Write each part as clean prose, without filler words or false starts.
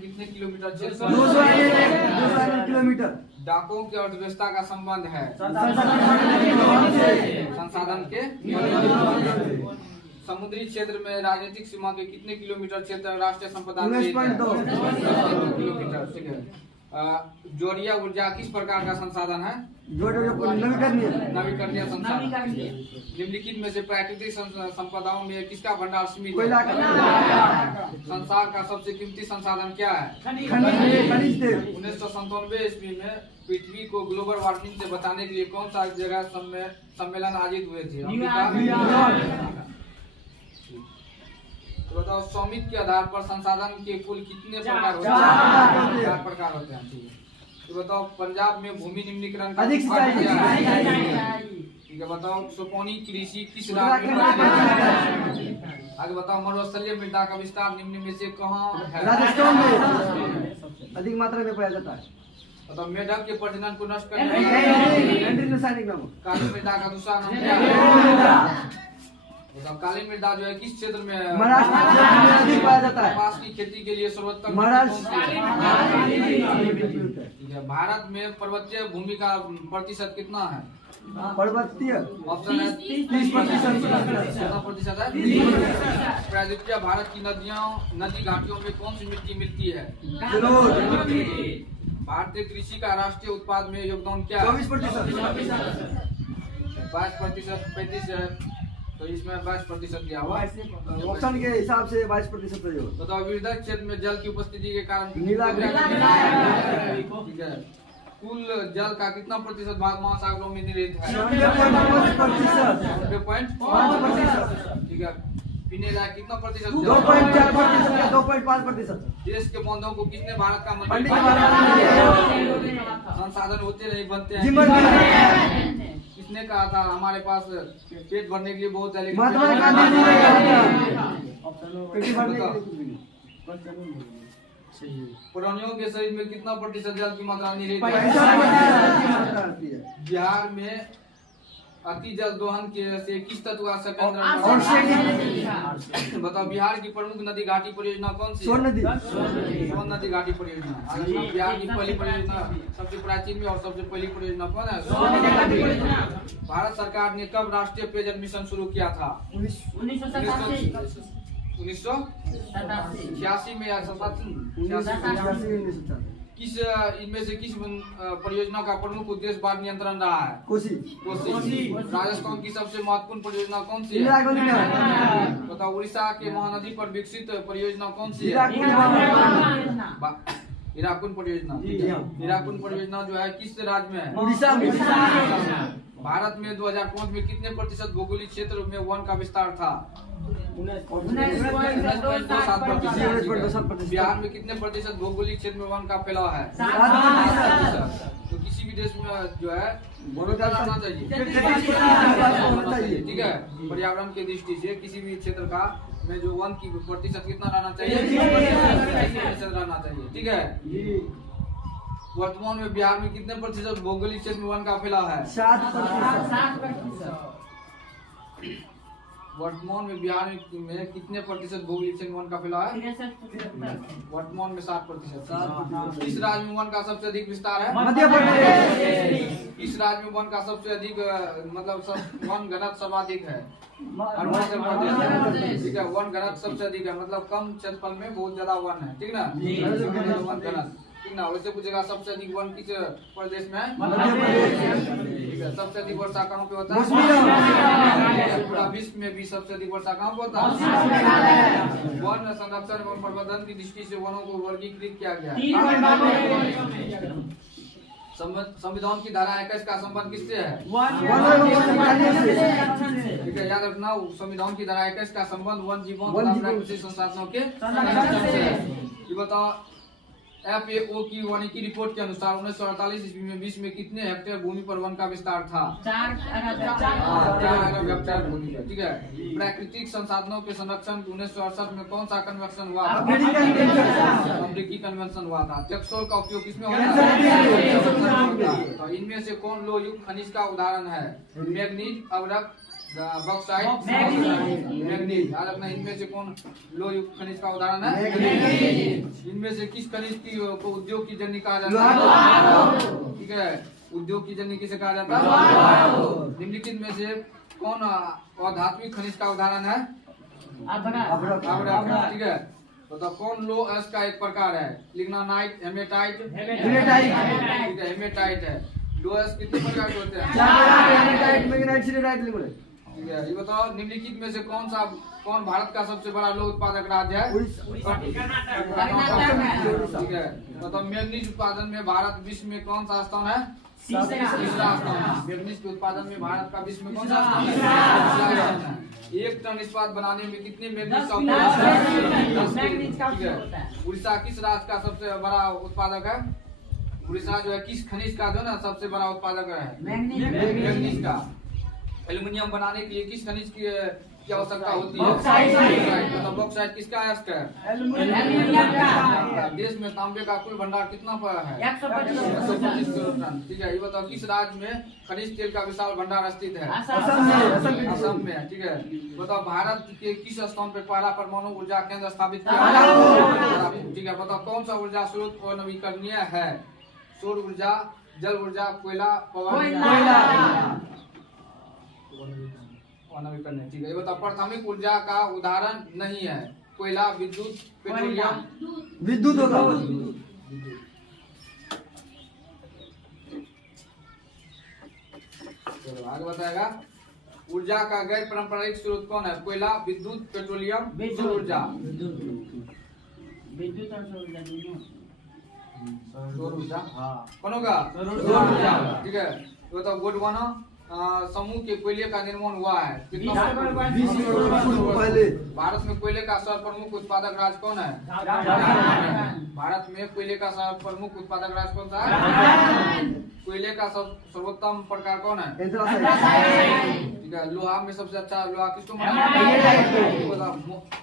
कितने kilometre? 200 kilometre. डाकों की अर्थव्यवस्था का संबंध है संसाधन के। समुद्री क्षेत्र में राजनीतिक सीमा के कितने किलोमीटर क्षेत्र राष्ट्रीय संपदा? 19.2 किलोमीटर। ठीक है। जौहरीय ऊर्जा किस प्रकार का संसाधन है? नवीकरणीय संसाधन। निम्नलिखित में से प्राकृतिक संपदाओं में किसका भंडार सीमित है? संसार का सबसे कीमती संसाधन क्या है? 1997 ईस्वी में पृथ्वी को ग्लोबल वार्मिंग से बचाने के लिए कौन सा जगह सम्मेलन आयोजित हुए थे? तो बताओ, स्वामित्व के आधार पर संसाधन के कुल कितने प्रकार होते हैं? 4 प्रकार होते हैं। ठीक है। तो बताओ, पंजाब में भूमि निम्नीकरण का अधिक क्या है? ठीक है। बताओ, सोपोनी कृषि किस राज्य में? आगे बताओ, मरुस्थलीय मृदा का विस्तार निम्न में से कहाँ है? राजस्थान में अधिक मात्रा में पाया जाता है। बताओ, मेढक के प्रजनन को नष्ट करने काली मृदा का दूसरा नाम क्या है? बताओ, काली मृदा जो है किस क्षेत्र में है? महाराष्ट्र पाया जाता है। कपास की खेती के लिए सर्वोत्तम ठीक है। भारत में पर्वतीय भूमि का प्रतिशत कितना है? पर्वतीय ऑप्शन है 30%। कितना प्रतिशत है? प्रायद्वीपीय भारत की नदी घाटियों में कौन सी मिट्टी मिलती है? भारतीय कृषि का राष्ट्रीय उत्पाद में योगदान क्या है? 24%। 22%, 35 है, तो इसमें 22% दिया हुआ। ऑप्शन के हिसाब से 22%। बताओ, विविध क्षेत्र में जल की उपस्थिति के कारण नीला। ठीक है। कुल जल का कितना प्रतिशत भाग महासागरों में निहित है? 90.5%। ठीक है। पीने लायक कितना प्रतिशत? 2.4%। 2.5%। देश के पौधों को किसने भारत का पंडित संसाधन होते नहीं बनते हैं? किसने कहा था हमारे पास पेट भरने के लिए बहुत है, महात्मा गांधी प्राणियों के शरीर में कितना प्रतिशत जल की मात्रा निहित है? बिहार में अति जल दोहन के से किस तत्व का संकेंद्रण? बताओ, बिहार की प्रमुख नदी घाटी परियोजना कौन सी? सोन नदी घाटी परियोजना। बिहार की पहली परियोजना, सबसे प्राचीन में और सबसे पहली परियोजना कौन है? भारत सरकार ने कब राष्ट्रीय पेयजल मिशन शुरू किया था? 1986 में या 87? किस इनमें से किस परियोजना का प्रमुख उद्देश्य बाढ़ नियंत्रण रहा है? कोसी। राजस्थान की सबसे महत्वपूर्ण परियोजना कौन सी है? बताओ, उड़ीसा के महानदी पर विकसित परियोजना कौन सी है? हीराकुंड परियोजना। हीराकुंड परियोजना जो है किस राज्य में है? उड़ीसा में। भारत में 2005 में कितने प्रतिशत भौगोलिक क्षेत्र में वन का विस्तार था? 19.27%। बिहार में कितने प्रतिशत भौगोलिक क्षेत्र में वन का फैलाव है? 7%। तो किसी भी देश में जो है रहना चाहिए। ठीक है। पर्यावरण की दृष्टि से किसी भी क्षेत्र का में जो वन की प्रतिशत कितना रहना चाहिए? 30% रहना चाहिए। ठीक है। वर्तमान में बिहार में कितने प्रतिशत भौगोलिक क्षेत्र में वन का फैलाव है? 7%। वर्तमान में बिहार में कितने प्रतिशत भौगोलिक क्षेत्र में वन का फैलाव है? वर्तमान में 7%। किस राज्य में वन का सबसे अधिक विस्तार है? मध्य प्रदेश। किस राज्य में वन का सबसे अधिक वन घनत्व सर्वाधिक है? अरुणाचल प्रदेश। ठीक है। वन घनत्व सबसे अधिक है, मतलब कम क्षेत्रफल में बहुत ज्यादा वन है। ठीक ना? वन घनत्व। ठीक ना? वैसे पूछेगा सबसे अधिक वन किस प्रदेश में है? ठीक है। सबसे अधिक वर्षा कहाँ पे होता है? पूरा विश्व में भी सबसे अधिक वर्षा कहाँ पे होता है? वन संरक्षण एवं प्रबंधन की दृष्टि से वनों को वर्गीकृत किया गया है। संविधान की धारा 21 का संबंध किससे है? ठीक है। याद रखना, संविधान की धारा 21 का संबंध वन जीवों तथा प्राकृतिक संसाधनों के संरक्षण से है। ये बताओ, FAO की वानिकी रिपोर्ट के अनुसार 1948 ईस्वी में विश्व में कितने हेक्टेयर भूमि पर वन का विस्तार था? 4 अरब हेक्टेयर भूमि पर। ठीक है। प्राकृतिक संसाधनों के संरक्षण 1968 में कौन सा कन्वेंशन हुआ था? अमेरिकी कन्वेंशन हुआ था। टेक्सोल का उपयोग किसमें होता है? तो इनमें से कौन लोह युक्त खनिज का उदाहरण है? मैग्नीज, अवरक, बॉक्साइट, मैग्नीज। याद रखना इनमें से कौन लोह युक्त खनिज का उदाहरण है? इनमें से किस खनिज की को उद्योग की जननी कहा जाता है? ठीक है, उद्योग की जननी किसे कहा जाता है? निम्नलिखित में से कौन अधात्विक खनिज का उदाहरण है? ठीक है, तो कौन लो अयस्क का एक प्रकार है? Lignite, hematite. ठीक है, हेमेटाइट है। लो अयस्क कितने प्रकार के होते हैं? ठीक है, ये बताओ निम्नलिखित में से कौन भारत का सबसे बड़ा लोह उत्पादक राज्य है? ठीक है, बताओ मैग्नीज उत्पादन में भारत विश्व में कौन सा स्थान है? तीसरा स्थान है। मैग्नीज के उत्पादन में भारत का विश्व में कौन सा स्थान है? तीसरा स्थान है। 1 टन इस्पात बनाने में कितने मैग्नीज का उपयोग होता है? उड़ीसा किस राज्य का सबसे बड़ा उत्पादक है? उड़ीसा जो है किस खनिज का जो है ना सबसे बड़ा उत्पादक है? मैग्नीज का। एल्युमिनियम बनाने के लिए किस खनिज की आवश्यकता होती है? मतलब बॉक्साइट किसका अयस्क है? देश में तांबे का कुल भंडार कितना है? 125 करोड़ टन। ठीक है, ये बताओ किस राज्य में खनिज तेल का विशाल भंडार स्थित है? असम में। ठीक है, बताओ भारत के किस स्थान पर पहला परमाणु ऊर्जा केंद्र स्थापित किया? ठीक है, बताओ कौन सा ऊर्जा स्रोत नवीकरणीय है? सौर ऊर्जा, जल ऊर्जा, कोयला, पवन। नवीकरणीय। ठीक है, ये बताओ प्राथमिक ऊर्जा का उदाहरण नहीं है? कोयला, विद्युत, पेट्रोलियम। विद्युत होगा। चलो आगे बताएगा। ऊर्जा का गैर पारंपरिक स्रोत कौन है? कोयला, विद्युत, पेट्रोलियम, सौर ऊर्जा। विद्युत और सौर ऊर्जा दोनों। सौर ऊर्जा कौन होगा? सौर ऊर्जा। ठीक है, ये बताओ गोंडवाना समूह के कोयले का निर्माण हुआ है कितना? 20 पहले। भारत में कोयले का सर्वप्रमुख उत्पादक राज्य कौन है? भारत में कोयले का सर्वप्रमुख उत्पादक राज्य कौन सा है? कोयले का सर्वोत्तम प्रकार कौन है? ठीक है, लोहा में सबसे अच्छा लोहा किसको माना जाता है?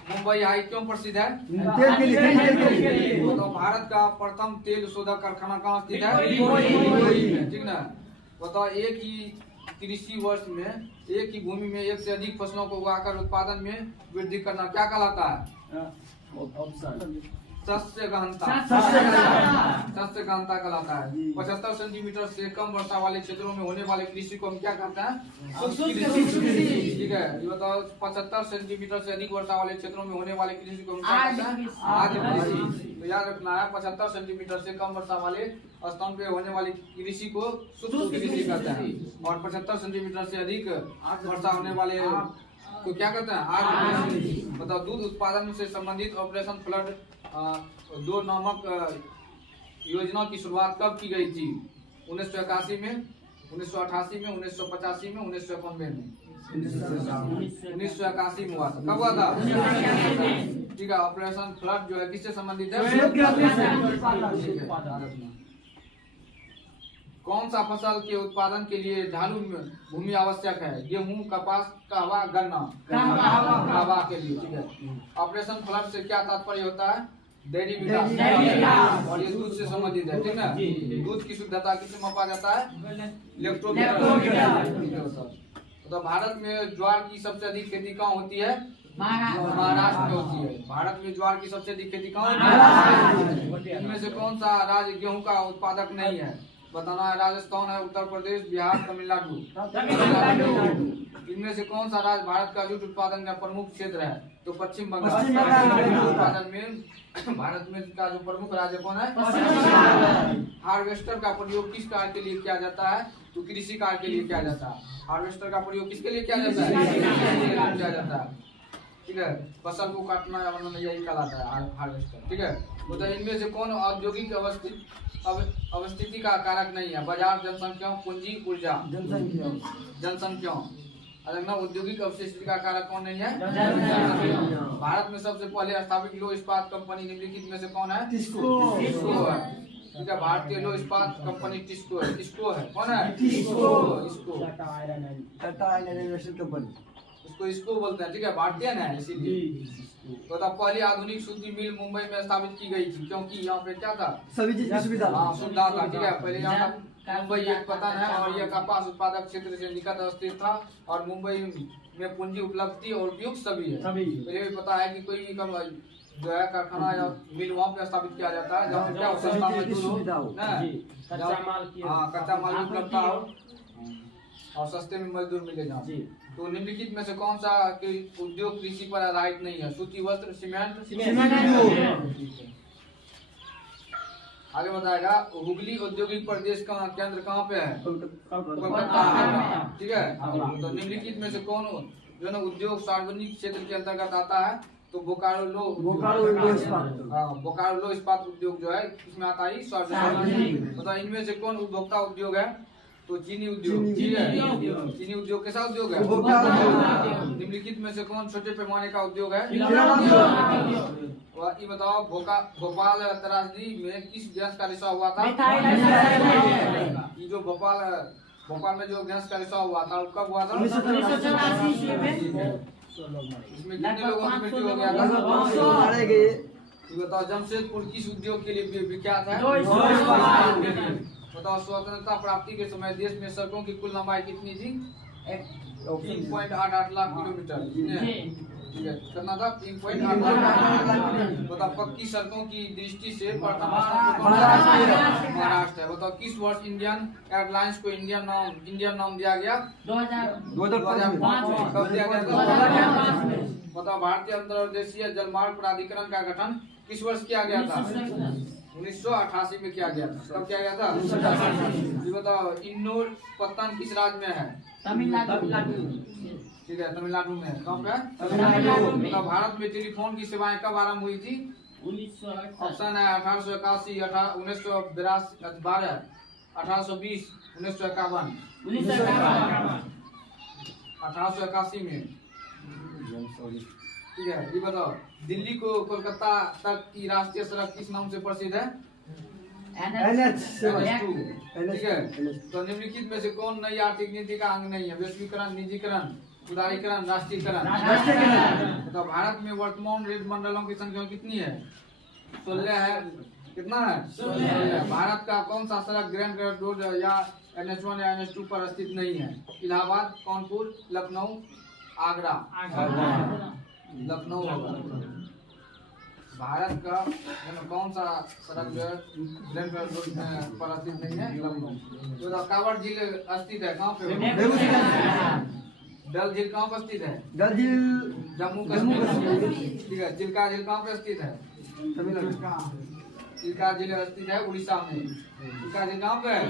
मुंबई हाई क्यों प्रसिद्ध है? तेल के लिए। तो भारत का प्रथम तेल शोधक कारखाना कहाँ स्थित है? ठीक ना, बताओ एक ही कृषि वर्ष में एक ही भूमि में एक से अधिक फसलों को उगाकर उत्पादन में वृद्धि करना क्या कहलाता है? शस्य गहनता कहलाता है। 75 सेंटीमीटर से कम वर्षा वाले क्षेत्रों में होने वाले कृषि को हम क्या कहते हैं? शुष्क कृषि। ठीक है, ये बताओ 75 सेंटीमीटर से अधिक वर्षा वाले क्षेत्रों में होने वाले कृषि को हम क्या कहते हैं? आर्द्र कृषि। तो याद रखना है 75 सेंटीमीटर से कम वर्षा वाले स्थान पे होने वाली कृषि को शुष्क कृषि कहते हैं, और 75 सेंटीमीटर से अधिक वर्षा होने वाले को क्या कहते हैं? आर्द्र कृषि। बताओ दूध उत्पादन से संबंधित ऑपरेशन फ्लड 2 नामक योजना की शुरुआत कब की गई थी? 1981 में, 1988 में, 1985 में, 1991 में। 1981 में हुआ था। कब हुआ था? ठीक है, ऑपरेशन फ्लड जो है किससे संबंधित है? कौन सा फसल के उत्पादन के लिए ढालू भूमि आवश्यक है? गेहूं, कपास, कहवा, गन्ना। कहवा के लिए। ठीक है, ऑपरेशन फ्लड से क्या तात्पर्य होता है? डेयरी विकास, और ये दूध से संबंधित है। ठीक है, दूध की शुद्धता किससे मापा जाता है? इलेक्ट्रोमीटर। तो भारत में ज्वार की सबसे अधिक खेती कहाँ होती है? महाराष्ट्र में होती है। भारत में ज्वार की सबसे अधिक खेती कहाँ होती है? इनमें से कौन सा राज्य गेहूं का उत्पादक नहीं है? बताना है। राजस्थान है, उत्तर प्रदेश, बिहार, तमिलनाडु। इनमें से कौन सा राज्य भारत का जूट उत्पादन का प्रमुख क्षेत्र है? तो पश्चिम बंगाल। उत्पादन में भारत में का जो प्रमुख राज्य कौन है? हार्वेस्टर का प्रयोग किस कार्य के लिए किया जाता है? तो कृषि कार्य के लिए किया जाता है। हार्वेस्टर का प्रयोग किसके लिए किया जाता है? किया जाता है। ठीक है, फसल को काटना या बनाना यही कहलाता है हार्वेस्टर। ठीक है, तो इनमें से कौन औद्योगिक अवस्थिति का कारक नहीं है? बाजार, जनसंख्या, पूंजी, ऊर्जा। जनसंख्या। ना औद्योगिक अवस्थिति का कारक कौन नहीं है? भारत में सबसे पहले स्थापित लोह इस्पात कंपनी निम्नलिखित में से कौन है? टिस्को है। ठीक है, भारतीय लोह इस्पात कंपनी टिस्को है। टिस्को है, कौन है? टिस्को। इसको तो इसको बोलते हैं, ठीक है, भारतीय है इसीलिए। तो तब पहली आधुनिक सूती मिल मुंबई में स्थापित की गई थी, क्योंकि यहाँ पे क्या था, सभी चीज की सुविधा। हाँ सुविधा था, ठीक है। पहले यहाँ का मुंबई एक पतन है और यह कपास उत्पादक क्षेत्र से निकट स्थित था और मुंबई में पूंजी उपलब्ध थी और उपयुक्त सभी है। तो ये भी पता है कि कोई भी कम जो है कारखाना या मिल वहाँ पे स्थापित किया जाता है जहाँ पे क्या सस्ता मजदूर हो, हाँ कच्चा माल उपलब्ध हो और सस्ते में मजदूर मिले जाए। तो निम्नलिखित में से कौन सा उद्योग कृषि पर आधारित नहीं है? सूती वस्त्र, सीमेंट। आगे बताएगा, हुगली औद्योगिक प्रदेश का केंद्र कहाँ पे है? कोलकाता है, ठीक है। तो निम्नलिखित में से कौन जो है उद्योग सार्वजनिक क्षेत्र के अंतर्गत आता है? तो बोकारो लो इस्पात उद्योग जो है इसमें आता ही सार्वजनिक। तो इनमें से कौन उपभोक्ता उद्योग है? तो चीनी उद्योग, ठीक है। चीनी उद्योग कैसा उद्योग है? निम्नलिखित में से कौन छोटे पैमाने का उद्योग है? ये बताओ, भोपाल त्रासदी में किस गैस का रिसाव हुआ था? ये जो भोपाल में जो गैस का रिसाव हुआ था कब हुआ था? 1984 इसमें कितने लोगों की मृत्यु हो गया था? ये बताओ, जमशेदपुर किस उद्योग के लिए विख्यात है? बताओ, स्वतंत्रता प्राप्ति के समय देश में सड़कों की कुल लंबाई कितनी थी? 3.88 लाख किलोमीटर, ठीक है। कितना था? 3.88 लाख। बताओ, पक्की सड़कों की दृष्टि से प्रथम स्थान महाराष्ट्र है। बताओ, किस वर्ष इंडियन एयरलाइंस को इंडियन नाम दिया गया? 2005। कब दिया गया था? बताओ, भारतीय अंतर्देशीय जलमार्ग प्राधिकरण का गठन किस वर्ष किया गया था? 1988 में किया गया था। कब किया गया था? 1988। ये बताओ, इन्नोर पत्तन किस राज्य में है? तमिलनाडु, ठीक है, तमिलनाडु में है। कहाँ पे? तमिलनाडु। तो भारत में टेलीफोन की सेवाएं कब आरंभ हुई थी? 1900। ऑप्शन है 1881, 1982, 12, 1820, 1951। 1881 में, ठीक है। ये बताओ, दिल्ली को कोलकाता तक की राष्ट्रीय सड़क किस नाम से प्रसिद्ध है? NH2, ठीक है। तो निम्नलिखित में से कौन नई आर्थिक नीति का अंग नहीं है? वैश्वीकरण, निजीकरण, उदारीकरण, राष्ट्रीयकरण। तो भारत में वर्तमान रेल मंडलों की संख्या कितनी है? 16 है। कितना है? 16। भारत का कौन सा सड़क ग्रैंड रोड या NH1 या NH2 पर स्थित नहीं है? इलाहाबाद, कानपुर, लखनऊ, आगरा। लखनऊ होगा। भारत का कौन सा सड़क जो है ग्रैंड रोड पर स्थित नहीं है? लखनऊ। तो कांवड़ झील स्थित है कहाँ पे? डल झील कहाँ पर स्थित है? डल झील जम्मू कश्मीर, ठीक है। चिल्का झील कहाँ पे स्थित है? चिल्का झील स्थित है उड़ीसा में। चिल्का झील कहाँ पे है?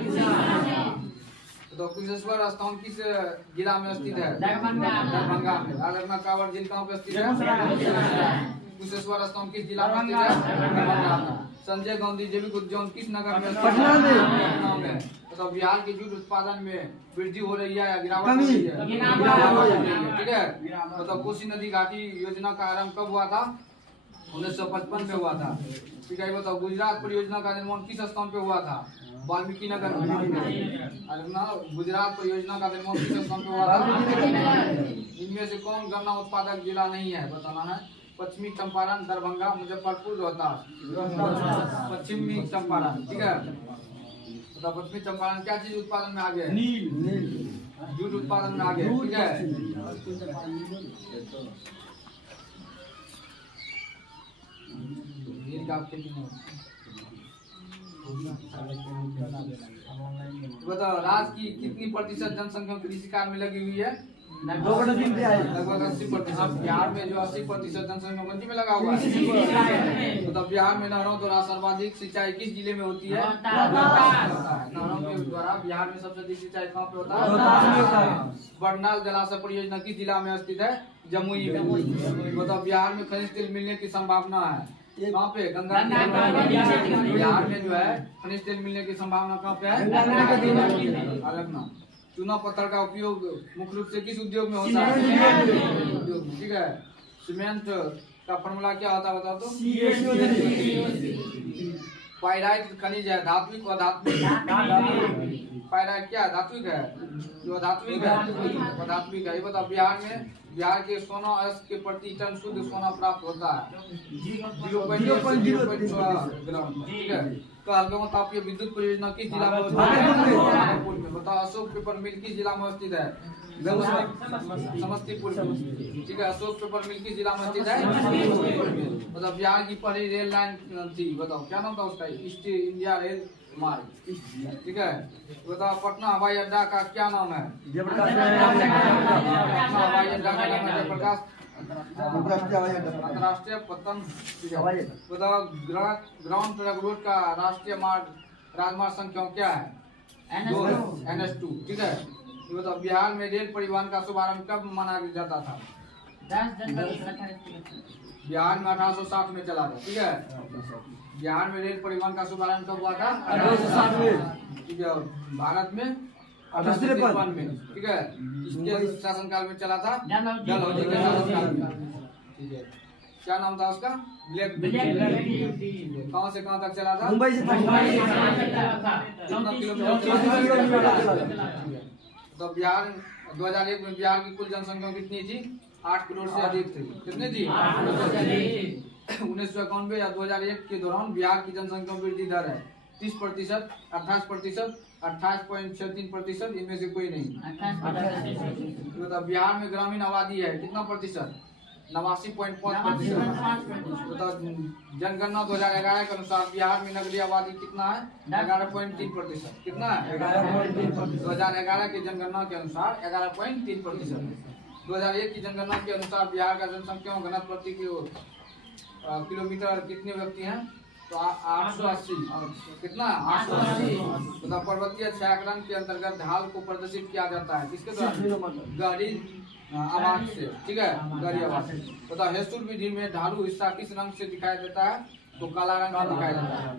तो कुशेश्वर स्थान किस जिला में स्थित है? दरभंगा में। दरभंगा कांवड़ झील कहाँ पे स्थित है? कुशेश्वर स्थान किस जिला में स्थित है? दरभंगा में। संजय गांधी जैविक उद्यान किस नगर में? पटना में। तो बिहार के जूट उत्पादन में वृद्धि हो रही है या गिरावट हो रही है? ठीक है। मतलब कोसी नदी घाटी योजना का आरंभ कब हुआ था? 1955 में हुआ था, ठीक है। बताओ, गुजरात परियोजना का निर्माण किस स्थान पे हुआ था? वाल्मीकि नगर में। गुजरात परियोजना का निर्माण किस स्थान पे हुआ था? इनमें से कौन गन्ना उत्पादक जिला नहीं है? बताना है। पश्चिमी चंपारण, दरभंगा, मुजफ्फरपुर, रोहतास। पश्चिमी चंपारण, ठीक है। तो पश्चिमी चंपारण क्या चीज उत्पादन में आगे है? नील। जूट उत्पादन में आगे, ठीक है। नील का खेती में बताओ, राज्य की कितनी प्रतिशत जनसंख्या कृषि कार्य में लगी हुई है? लगभग 80%। बिहार में जो 80% जनसंख्या मंडी में लगा हुआ है। तो बिहार में नहरों द्वारा सर्वाधिक सिंचाई किस जिले में होती है? नहरों के द्वारा बिहार में सबसे अधिक सिंचाई कहाँ पे होता है? बरनाल जलाशय परियोजना किस जिला में स्थित है? जमुई में। मतलब बिहार में खनिज तेल मिलने की संभावना है कहाँ पे? गंगा। बिहार में जो है खनिज तेल मिलने की संभावना कहाँ पे है? चूना पत्थर का उपयोग मुख्य रूप से किस उद्योग में होता है? उद्योग में, ठीक है। सीमेंट का फॉर्मूला क्या होता है बताओ तो? पाइराइट खनिज है, धात्विक और धात्विक। पाइराइट क्या है? धात्विक है। जो धात्विक है वो धात्विक है। ये बताओ, बिहार में बिहार के 16 के प्रति टन शुद्ध सोना प्राप्त होता है 0.0 ग्राम। ठीक है, कहलगांव तापीय विद्युत परियोजना किस जिला में अवस्थित है? भागलपुर में। बताओ अशोक पेपर मिल किस जिला में अवस्थित है? समस्तीपुर में। ठीक है, अशोक पेपर मिल किस जिला में स्थित है? मतलब बिहार की पहली रेल लाइन थी, बताओ क्या नाम था उसका? ईस्ट इंडिया रेल मार्ग। ठीक है, बताओ पटना हवाई अड्डा का क्या नाम है? पटना हवाई अड्डा का नाम है जयप्रकाश अंतर्राष्ट्रीय पतन। बताओ ग्राउंड ट्रक रोड का राष्ट्रीय राजमार्ग संख्या क्या है? NS2। ठीक है, ये बताओ बिहार में रेल परिवहन का शुभारंभ कब मनाया जाता था? 10 जनवरी 1860। बिहार में 1860 में चला था। ठीक है, बिहार में रेल परिवहन का शुभारंभ कब हुआ था? 1860 में। ठीक है, भारत में 1853 में। ठीक है, इसके शासनकाल में चला था डलहौजी के शासनकाल में। ठीक है, क्या नाम था उसका? Black beauty. कहाँ से कहाँ तक चला था? मुंबई से कितना किलोमीटर? तो बिहार 2001 में बिहार की कुल जनसंख्या कितनी थी? 8 करोड़ से अधिक थी। कितनी थी? 1991 या 2001 के दौरान बिहार की जनसंख्या वृद्धि दर है 30%, 28%, 28.63%, इनमें से कोई नहीं। तो बिहार में ग्रामीण आबादी है कितना प्रतिशत? 89.5%। तो जनगणना 2011 के अनुसार बिहार में नगरीय आबादी कितना है? 11.3%। कितना है? 2011 की जनगणना के अनुसार 11.3%। 2001 की जनगणना के अनुसार बिहार का जनसंख्या घनत्व प्रति किलोमीटर कितने व्यक्ति हैं? तो 880। कितना? 880। तो पर्वतीय छायांकन के अंतर्गत ढाल को प्रदर्शित किया जाता है किसके द्वारा? गहरी आवाज से। ठीक है, गहरी आवाज से। तो हेसुर विधि में ढालू हिस्सा किस रंग से दिखाई देता है? तो काला रंग से दिखाई देता है।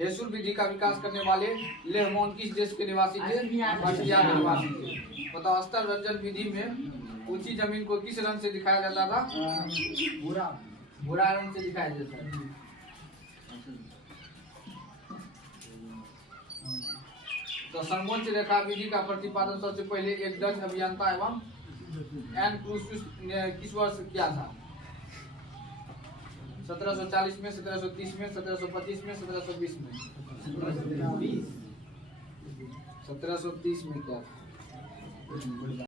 हेसुर विधि का विकास करने वाले लेहमोन किस देश के निवासी थे? ऑस्ट्रिया के निवासी थे। बताओ अस्तर रंजन विधि में ऊंची जमीन को किस रंग से दिखाया जाता था? भूरा रंग से दिखाया जाता है। तो समोच्च रेखा विधि का प्रतिपादन सबसे पहले एक डच अभियंता एवं एन क्रूसिस ने किस वर्ष किया था? 1740 में, 1730 में, 1725 में, 1720 में? 1730 में किया था।